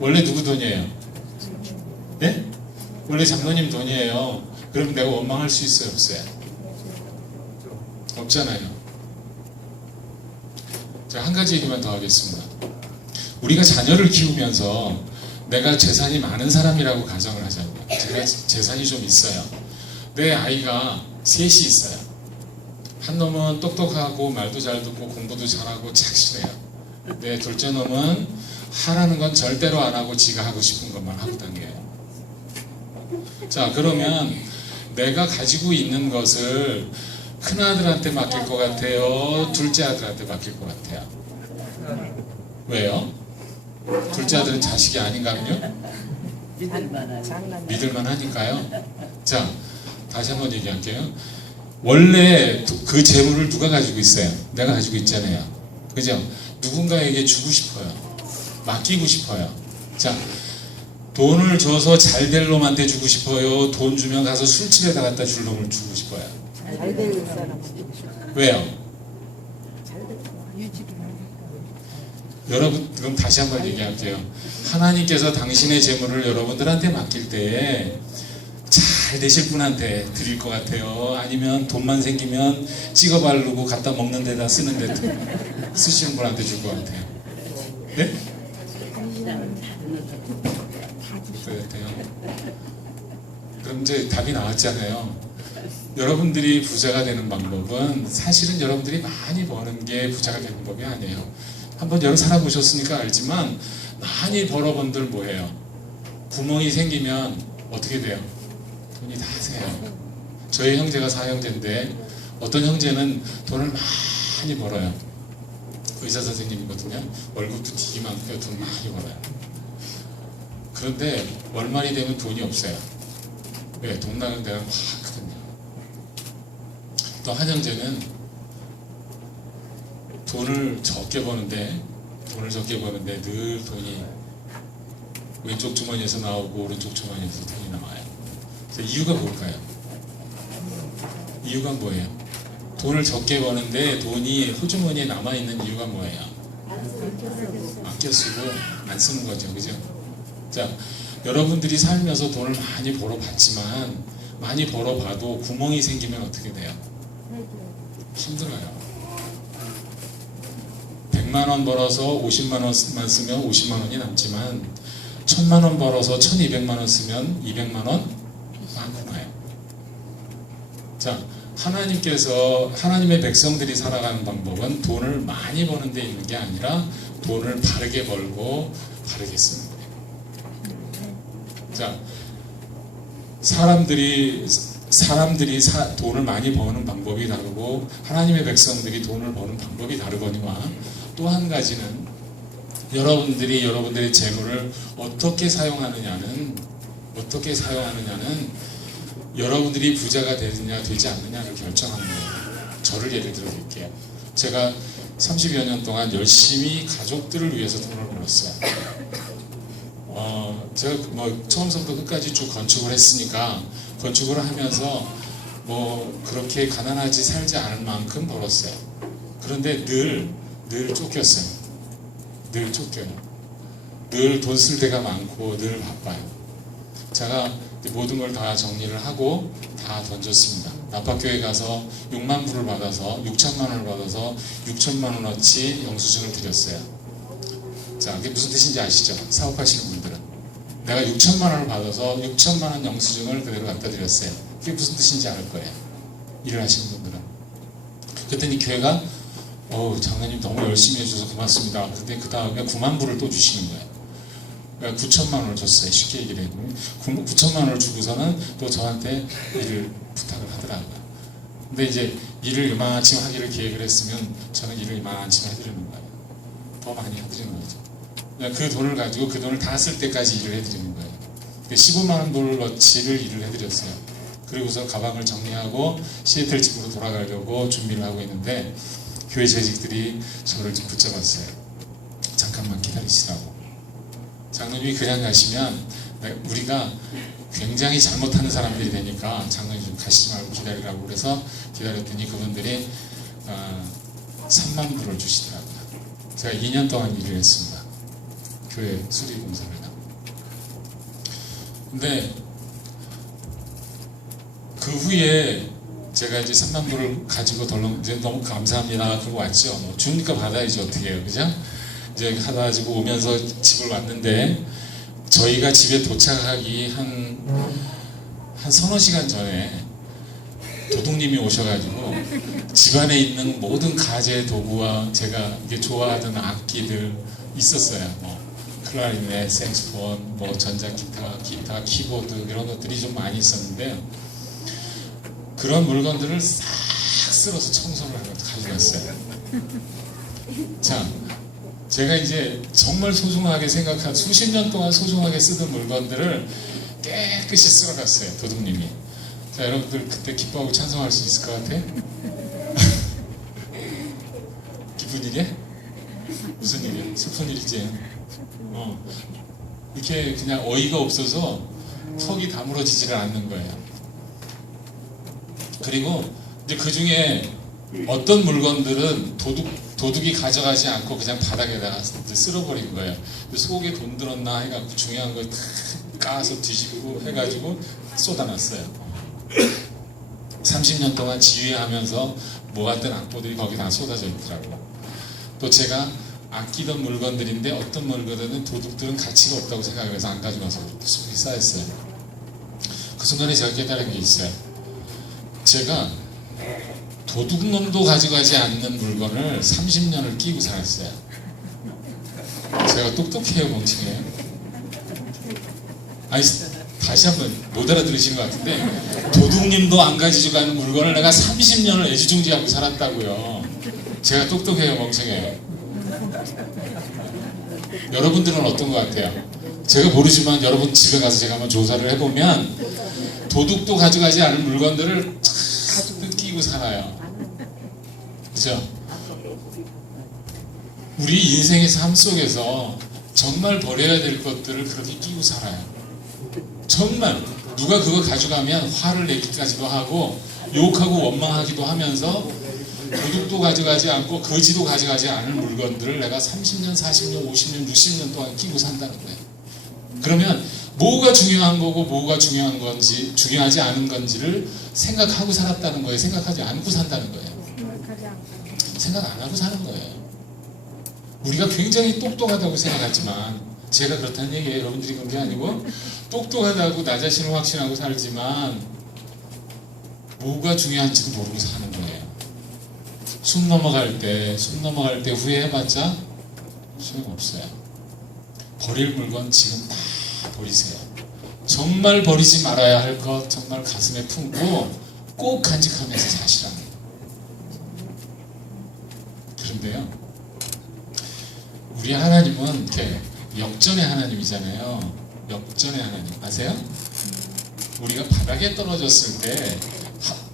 원래 누구 돈이에요? 네? 원래 장로님 돈이에요. 그럼 내가 원망할 수 있어요? 없어요? 없잖아요. 제가 한 가지 얘기만 더 하겠습니다. 우리가 자녀를 키우면서 내가 재산이 많은 사람이라고 가정을 하자고요. 제가 재산이 좀 있어요. 내 아이가 셋이 있어요. 한 놈은 똑똑하고 말도 잘 듣고 공부도 잘하고 착실해요. 내 둘째 놈은 하라는 건 절대로 안 하고 지가 하고 싶은 것만 하고 다녀요. 자, 그러면 내가 가지고 있는 것을 큰아들한테 맡길 것 같아요? 둘째 아들한테 맡길 것 같아요? 왜요? 둘째 아들은 자식이 아닌가요? 믿을만 하니까요. 자, 다시 한번 얘기할게요. 원래 그 재물을 누가 가지고 있어요? 내가 가지고 있잖아요. 그죠? 누군가에게 주고 싶어요. 맡기고 싶어요. 자, 돈을 줘서 잘 될 놈한테 주고 싶어요? 돈 주면 가서 술집에다 갖다 줄 놈을 주고 싶어요? 잘 될 사람. 왜요? 여러분, 그럼 다시 한번 얘기할게요. 하나님께서 당신의 재물을 여러분들한테 맡길 때에 잘 되실 분한테 드릴 것 같아요? 아니면 돈만 생기면 찍어 바르고 갖다 먹는 데다 쓰는 데 쓰시는 분한테 줄 것 같아요? 네? 그럼 이제 답이 나왔잖아요. 여러분들이 부자가 되는 방법은 사실은 여러분들이 많이 버는 게 부자가 되는 법이 아니에요. 한번 여러 살아보셨으니까 알지만 많이 벌어본들 뭐해요? 구멍이 생기면 어떻게 돼요? 돈이 다 새요. 저희 형제가 4형제인데 어떤 형제는 돈을 많이 벌어요. 의사 선생님이거든요. 월급도 되게 많고요. 돈 많이 벌어요. 그런데 월말이 되면 돈이 없어요. 왜? 돈 나는 데가 많거든요. 또 한 형제는 돈을 적게 버는데 늘 돈이 왼쪽 주머니에서 나오고 오른쪽 주머니에서 돈이 나와요. 그래서 이유가 뭘까요? 이유가 뭐예요? 돈을 적게 버는데 돈이 호주머니에 남아있는 이유가 뭐예요? 아껴 쓰고 안 쓰는 거죠. 그죠? 자, 여러분들이 살면서 돈을 많이 벌어봤지만 많이 벌어봐도 구멍이 생기면 어떻게 돼요? 힘들어요. 100만 원 벌어서 50만 원만 쓰면 50만 원이 남지만 1000만 원 벌어서 1200만 원 쓰면 200만 원 많구나요. 자, 하나님의 백성들이 살아가는 방법은 돈을 많이 버는 데 있는 게 아니라 돈을 바르게 벌고 바르게 쓰는 거예요. 자, 사람들이 돈을 많이 버는 방법이 다르고 하나님의 백성들이 돈을 버는 방법이 다르거니와 또 한 가지는 여러분들의 재물을 어떻게 사용하느냐는 여러분들이 부자가 되느냐 되지 않느냐를 결정하는 거예요. 저를 예를 들어 드릴게요. 제가 30여 년 동안 열심히 가족들을 위해서 돈을 벌었어요. 제가 처음부터 끝까지 쭉 건축을 했으니까 건축을 하면서 그렇게 가난하지 살지 않을 만큼 벌었어요. 그런데 늘 쫓겼어요. 늘 쫓겨요. 늘 돈 쓸 데가 많고 늘 바빠요. 제가 모든 걸 다 정리를 하고 다 던졌습니다. 나파교회 가서 6만 불을 받아서 6천만 원을 받아서 6천만 원어치 영수증을 드렸어요. 자, 그게 무슨 뜻인지 아시죠? 사업하시는 분들은 내가 6천만 원을 받아서 6천만 원 영수증을 그대로 갖다 드렸어요. 그게 무슨 뜻인지 알 거예요. 일을 하시는 분들은. 그랬더니 교회가 장로님 너무 열심히 해주셔서 고맙습니다. 근데 그 다음에 9만 불을 또 주시는 거예요. 그러니까 9천만 원을 줬어요. 쉽게 얘기를 해도 9천만 원을 주고서는 또 저한테 일을 부탁을 하더라고요. 근데 이제 일을 이만큼 하기를 계획을 했으면 저는 일을 이만큼 해드리는 거예요. 더 많이 해드리는 거죠. 그러니까 그 돈을 가지고 그 돈을 다 쓸 때까지 일을 해드리는 거예요. 15만 원 불어치를 일을 해드렸어요. 그리고서 가방을 정리하고 시애틀 집으로 돌아가려고 준비를 하고 있는데 교회 재직들이 저를 좀 붙잡았어요. 잠깐만 기다리시라고. 장로님이 그냥 가시면 우리가 굉장히 잘못하는 사람들이 되니까 장로님 좀 가시지 말고 기다리라고 그래서 기다렸더니 그분들이 3만 불을 주시더라고요. 제가 2년 동안 일을 했습니다. 교회 수리공사를. 근데 그 후에 제가 이제 3만 불을 가지고 이제 너무 감사합니다. 그러고 왔죠. 주니까 받아야지 어떻게 해요, 그죠? 이제 하다 가지고 오면서 집을 왔는데 저희가 집에 도착하기 한 서너 시간 전에 도둑님이 오셔가지고 집안에 있는 모든 가재 도구와 제가 이게 좋아하던 악기들 있었어요. 클라리넷, 색소폰, 전자기타, 기타, 키보드 이런 것들이 좀 많이 있었는데 그런 물건들을 싹 쓸어서 청소를 하고 가져갔어요. 자, 제가 이제 정말 소중하게 생각한 수십 년 동안 소중하게 쓰던 물건들을 깨끗이 쓸어갔어요. 도둑님이. 자, 여러분들 그때 기뻐하고 찬송할 수 있을 것 같아? 기쁜 일이야? 무슨 일이야? 슬픈 일이지? 이렇게 그냥 어이가 없어서 턱이 다물어지지를 않는 거예요. 그리고 이제 그 중에 어떤 물건들은 도둑이 가져가지 않고 그냥 바닥에다가 쓸어버린 거예요. 속에 돈 들었나 해가지고 중요한 걸 까서 뒤집고 해가지고 쏟아놨어요. 30년 동안 지휘하면서 모았던 악보들이 거기 다 쏟아져 있더라고요. 또 제가 아끼던 물건들인데 어떤 물건들은 도둑들은 가치가 없다고 생각해서 안 가져가서 속에 쌓였어요. 그 순간에 제가 깨달은 게 있어요. 제가 도둑놈도 가져가지 않는 물건을 30년을 끼고 살았어요. 제가 똑똑해요, 멍청해요? 아니, 다시 한번 못 알아들으시는 것 같은데 도둑님도 안 가져가는 물건을 내가 30년을 애지중지하고 살았다고요. 제가 똑똑해요, 멍청해요? 여러분들은 어떤 것 같아요? 제가 모르지만 여러분 집에 가서 제가 한번 조사를 해보면 도둑도 가져가지 않은 물건들을 쫙 끼고 살아요. 그죠? 우리 인생의 삶 속에서 정말 버려야 될 것들을 그렇게 끼고 살아요. 정말 누가 그거 가져가면 화를 내기까지도 하고 욕하고 원망하기도 하면서 도둑도 가져가지 않고 거지도 가져가지 않을 물건들을 내가 30년, 40년, 50년, 60년 동안 끼고 산다는 거예요. 그러면 뭐가 중요한 거고 뭐가 중요한 건지, 중요하지 않은 건지를 생각하고 살았다는 거예요. 생각하지 않고 산다는 거예요. 생각 안 하고 사는 거예요. 우리가 굉장히 똑똑하다고 생각하지만, 제가 그렇다는 얘기예요. 여러분들이 그런 게 아니고, 똑똑하다고 나 자신을 확신하고 살지만 뭐가 중요한지도 모르고 사는 거예요. 숨 넘어갈 때 후회해봤자 소용없어요. 버릴 물건 지금 다 버리세요. 정말 버리지 말아야 할 것 정말 가슴에 품고 꼭 간직하면서 사시라는 거예요. 그런데요, 우리 하나님은 이렇게 역전의 하나님이잖아요. 역전의 하나님 아세요? 우리가 바닥에 떨어졌을 때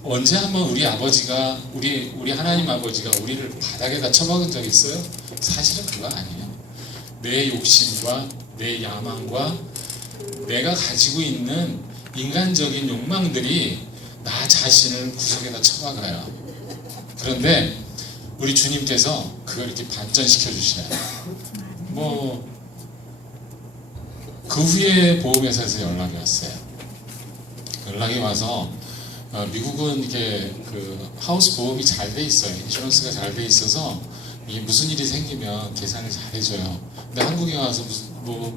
언제 한번 우리 아버지가 우리 하나님 아버지가 우리를 바닥에다 쳐박은 적 있어요? 사실은 그거 아니에요. 내 욕심과 내 야망과 내가 가지고 있는 인간적인 욕망들이 나 자신을 구석에다 쳐박아요. 그런데 우리 주님께서 그걸 이렇게 반전시켜 주셔요. 그 후에 보험회사에서 연락이 왔어요. 연락이 와서 미국은 이게 그 하우스 보험이 잘 돼 있어요. 인슈런스가 잘 돼 있어서 이게 무슨 일이 생기면 계산을 잘 해줘요. 근데 한국에 와서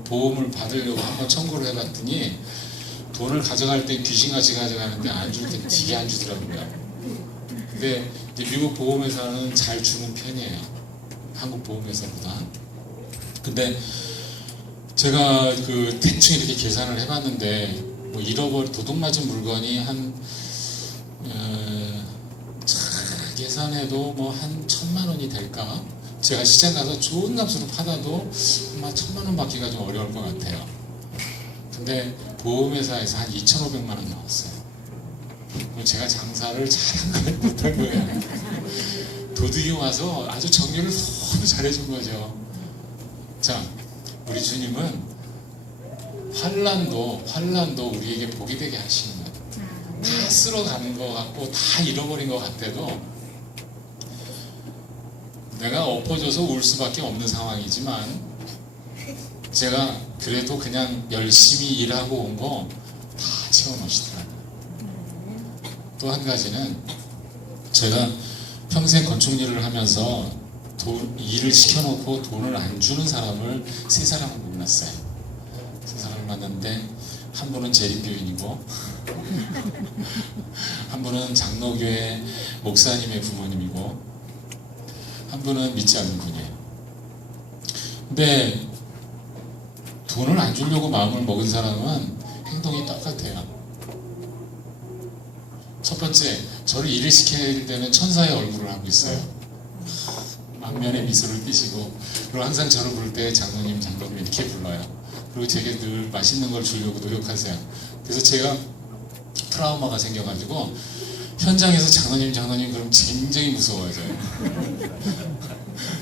보험을 받으려고 한번 청구를 해봤더니 돈을 가져갈 때 귀신같이 가져가는데 안 줄 때 되게 안 주더라고요. 근데 이제 미국 보험회사는 잘 주는 편이에요. 한국 보험회사보다. 근데 제가 그 대충 이렇게 계산을 해봤는데 도둑맞은 물건이 계산해도 한 1,000만 원이 될까? 제가 시장 가서 좋은 값으로 팔아도 아마 1,000만 원 받기가 좀 어려울 것 같아요. 근데 보험회사에서 한 2,500만 원 나왔어요. 그럼 제가 장사를 잘한 거예요, 못한 거예요. 도둑이 와서 아주 정리를 너무 잘해준 거죠. 자, 우리 주님은 환난도 우리에게 복이 되게 하시는 거예요. 다 쓸어가는 것 같고 다 잃어버린 것 같아도 내가 엎어져서 울 수밖에 없는 상황이지만 제가 그래도 그냥 열심히 일하고 온 거 다 채워놓으시더라고요. 또 한 가지는 제가 평생 건축 일을 하면서 일을 시켜놓고 돈을 안 주는 사람을 3사람을 만났어요. 3사람을 만났는데 한 분은 재림교인이고 한 분은 장로교회 목사님의 부모님이고 한 분은 믿지 않는 분이에요. 근데 돈을 안 주려고 마음을 먹은 사람은 행동이 똑같아요. 첫 번째, 저를 일을 시킬 때는 천사의 얼굴을 하고 있어요. 만면에 미소를 띠시고, 그리고 항상 저를 부를 때 장로님 이렇게 불러요. 그리고 제게 늘 맛있는 걸 주려고 노력하세요. 그래서 제가 트라우마가 생겨가지고 현장에서 장로님 그러면 굉장히 무서워져요.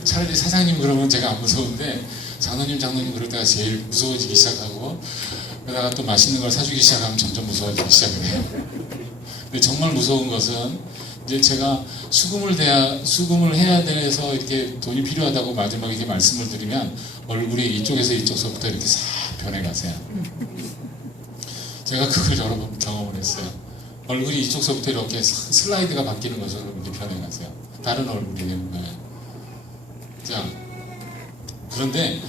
차라리 사장님 그러면 제가 안 무서운데 장로님 그럴 때가 제일 무서워지기 시작하고, 그러다가 또 맛있는 걸 사주기 시작하면 점점 무서워지기 시작을 해요. 근데 정말 무서운 것은 이제 제가 수금을 해야 돼서 이렇게 돈이 필요하다고 마지막에 이렇게 말씀을 드리면 얼굴이 이쪽에서 이쪽서부터 이렇게 싹 변해가세요. 제가 그걸 여러 번 경험을 했어요. 얼굴이 이쪽서부터 이렇게 슬라이드가 바뀌는 것처럼 이렇게 변해가세요. 다른 얼굴이 되는 거예요. 자, 그런데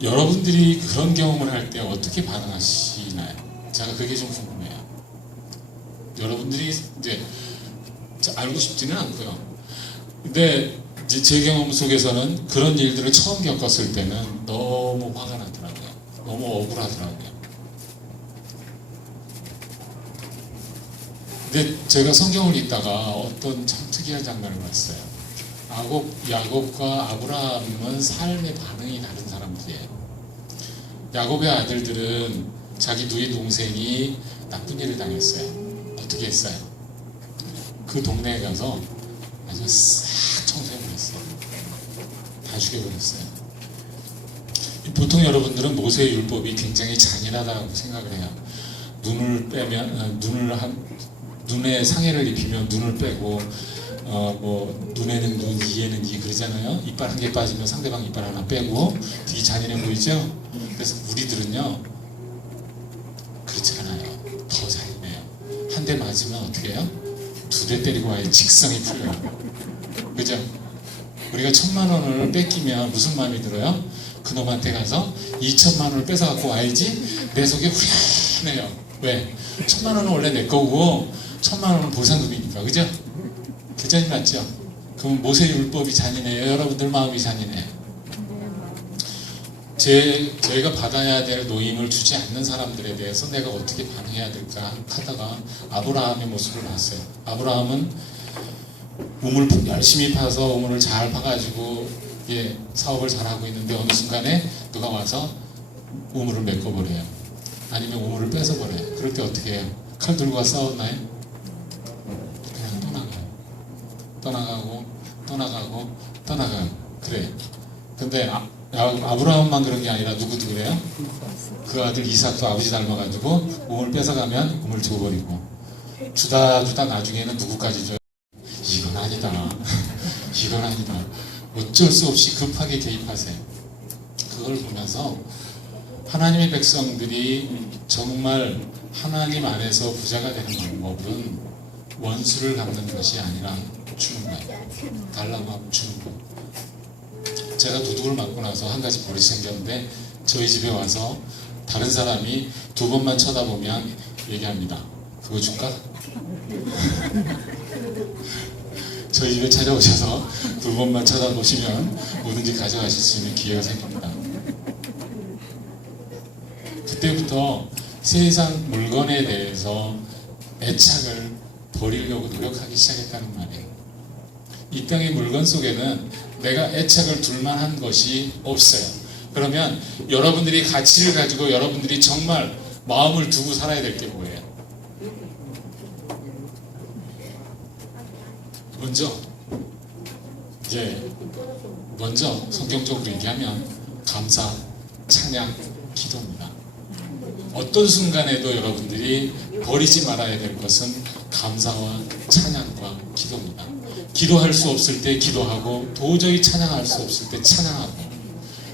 여러분들이 그런 경험을 할 때 어떻게 반응하시나요? 제가 그게 좀 궁금해요. 여러분들이 이제 알고 싶지는 않고요. 근데 이제 제 경험 속에서는 그런 일들을 처음 겪었을 때는 너무 화가 나더라고요. 너무 억울하더라고요. 근데 제가 성경을 읽다가 어떤 참 특이한 장면을 봤어요. 야곱과 아브라함은 삶의 반응이 다른 사람들이에요. 야곱의 아들들은 자기 누이 동생이 나쁜 일을 당했어요. 어떻게 했어요? 그 동네에 가서 아주 싹 청소해버렸어요. 다 죽여버렸어요. 보통 여러분들은 모세의 율법이 굉장히 잔인하다고 생각을 해요. 눈을 빼면 눈에 상해를 입히면 눈을 빼고 뭐 눈에는 눈, 이에는 이 그러잖아요. 이빨 한 개 빠지면 상대방 이빨 하나 빼고 되게 잔인해 보이죠? 그래서 우리들은요 그렇지 않아요. 더 잔인해요. 한 대 맞으면 어떻게 해요? 2대 때리고 와야 직성이 풀려요. 그죠? 우리가 1,000만 원을 뺏기면 무슨 마음이 들어요? 그놈한테 가서 2,000만 원을 뺏어갖고 와야지 내 속에 후련해요. 왜? 1,000만 원은 원래 내 거고 1,000만 원은 보상금이니까. 그죠? 교장님 맞죠? 그럼 모세 율법이 잔인해요? 여러분들 마음이 잔인해요? 저희가 받아야 될 노임을 주지 않는 사람들에 대해서 내가 어떻게 반응해야 될까 하다가 아브라함의 모습을 봤어요. 아브라함은 우물 열심히 파서 우물을 잘 파가지고 사업을 잘하고 있는데 어느 순간에 누가 와서 우물을 메꿔버려요. 아니면 우물을 뺏어버려요. 그럴 때 어떻게 해요? 칼 들고 와 싸웠나요? 그냥 떠나가고 그래. 근데 아브라함만 그런 게 아니라 누구도 그래요? 그 아들 이삭도 아버지 닮아가지고 우물 뺏어가면 우물 줘버리고 주다 나중에는 누구까지 줘요? 이건 아니다. 이건 아니다. 어쩔 수 없이 급하게 개입하세요. 그걸 보면서 하나님의 백성들이 정말 하나님 안에서 부자가 되는 방법은 원수를 갚는 것이 아니라 주는 거예요. 달라고 하면 주는 거예요. 제가 도둑을 맞고 나서 한 가지 버릇이 생겼는데 저희 집에 와서 다른 사람이 2번만 쳐다보면 얘기합니다. 그거 줄까? 저희 집에 찾아오셔서 2번만 쳐다보시면 뭐든지 가져가실 수 있는 기회가 생깁니다. 그때부터 세상 물건에 대해서 애착을 버리려고 노력하기 시작했다는 말이에요. 이 땅의 물건 속에는 내가 애착을 둘 만한 것이 없어요. 그러면 여러분들이 가치를 가지고 여러분들이 정말 마음을 두고 살아야 될 게 뭐예요? 먼저 성경적으로 얘기하면 감사, 찬양, 기도입니다. 어떤 순간에도 여러분들이 버리지 말아야 될 것은 감사와 찬양과 기도입니다. 기도할 수 없을 때 기도하고 도저히 찬양할 수 없을 때 찬양하고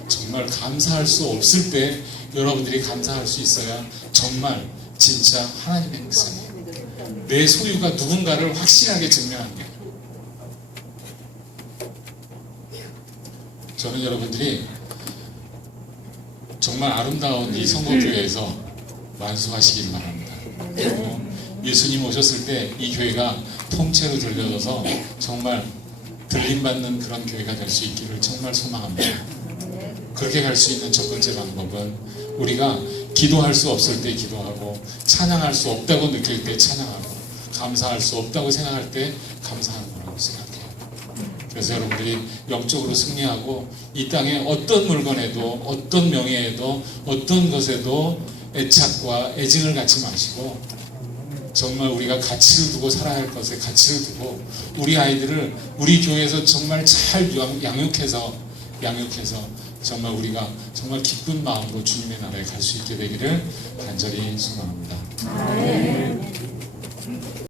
정말 감사할 수 없을 때 여러분들이 감사할 수 있어야 정말 진짜 하나님의 백성이에요. 내 소유가 누군가를 확실하게 증명하는 거예요. 저는 여러분들이 정말 아름다운 이 성공교회에서 만수하시길 바랍니다. 그리고 예수님 오셨을 때 이 교회가 통째로 들려져서 정말 들림받는 그런 교회가 될 수 있기를 정말 소망합니다. 그렇게 갈 수 있는 첫 번째 방법은 우리가 기도할 수 없을 때 기도하고 찬양할 수 없다고 느낄 때 찬양하고 감사할 수 없다고 생각할 때 감사하는 거라고 생각해요. 그래서 여러분들이 영적으로 승리하고 이 땅에 어떤 물건에도 어떤 명예에도 어떤 것에도 애착과 애증을 갖지 마시고 정말 우리가 가치를 두고 살아야 할 것에 가치를 두고 우리 아이들을 우리 교회에서 정말 잘 양육해서 정말 우리가 정말 기쁜 마음으로 주님의 나라에 갈 수 있게 되기를 간절히 소망합니다.